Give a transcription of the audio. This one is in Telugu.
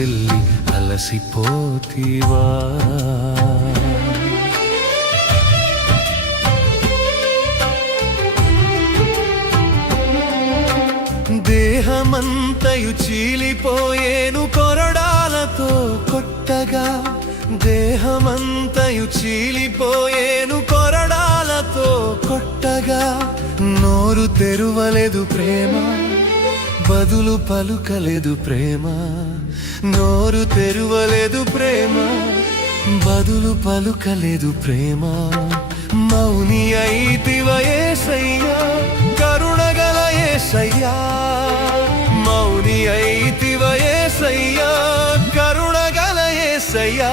చెల్లి అలసిపోతివా? దేహమంతయు చీలిపోయేను కొరడాలతో కొట్టగా, దేహమంతయు చీలిపోయేను కొరడాలతో కొట్టగా. నోరు తెరువలేదు ప్రేమ, బదులు పలుకలేదు ప్రేమ. నోరు తెరువలేదు ప్రేమ, బదులు పలుకలేదు ప్రేమ. మౌని అయితివ యేసయ్యా, కరుణగల యేసయ్యా. మౌని అయితివ యేసయ్యా, కరుణగల యేసయ్యా.